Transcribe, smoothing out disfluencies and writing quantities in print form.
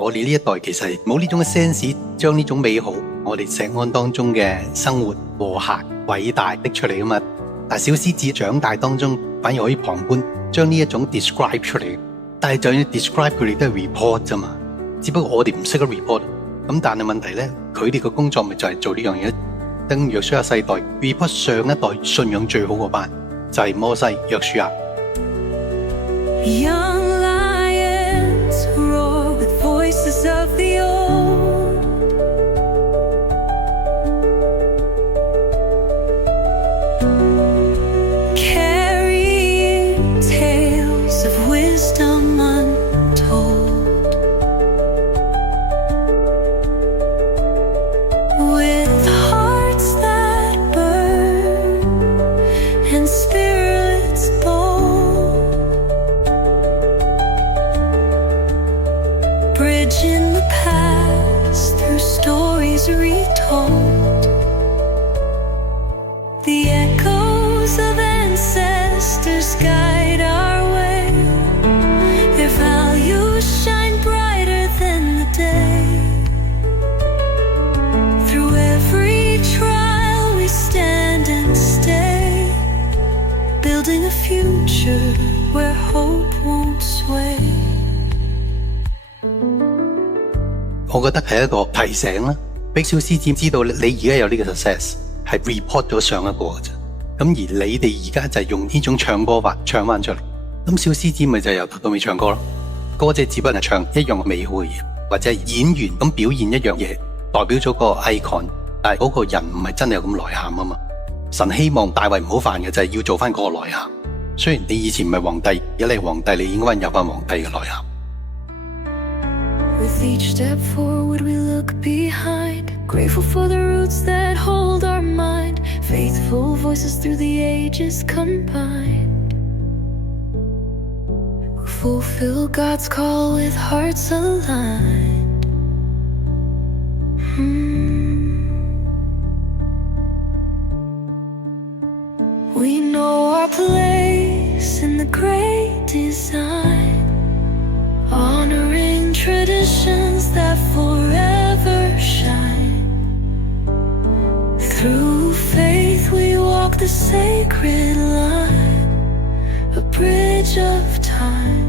我哋呢一代其實冇呢種嘅 sense，將呢種美好，我哋石安當中嘅生活和諧偉大的出嚟噶嘛。但小獅子長大當中反而可以旁觀，將呢一種 describe 出嚟。但係就算 describe 佢哋都係 report 啫嘛，只不過我哋唔識得 report。咁但係問題咧，佢哋嘅工作咪就係做呢樣嘢。等約書亞世代 report 上一代信仰最好嗰班，就係摩西、約書亞。Young lions roar with voices of the old, carrying tales of wisdom untold, with hearts that burn and spirits bold, bridging the past through stories retold. The echoes of ancestors guide our way. Their values shine brighter than the day. Through every trial we stand and stay, building a future where hope won't sway. 我覺得係一個提醒啦，俾小獅子知道你而家有呢個 success 係 report 咗上一個嘅啫。咁而你哋而家就係用呢種唱歌法唱翻出嚟。咁小獅子咪就係由頭到尾唱歌咯。歌者只不過係唱一樣美好嘅嘢，或者係演員咁表現一樣嘢，代表咗個 icon。但係嗰個人唔係真係有咁內涵啊嘛。神希望大衛唔好犯嘅就係要做翻嗰個內涵。雖然你以前唔係皇帝，而家你係皇帝，你應該有翻皇帝嘅內涵。With each step forward we look behind, grateful for the roots that hold our mind, faithful voices through the ages combined. We fulfill God's call with hearts aligned. We know our place in the great design, honoring traditions that forever shine. Through faith we walk the sacred line, a bridge of time.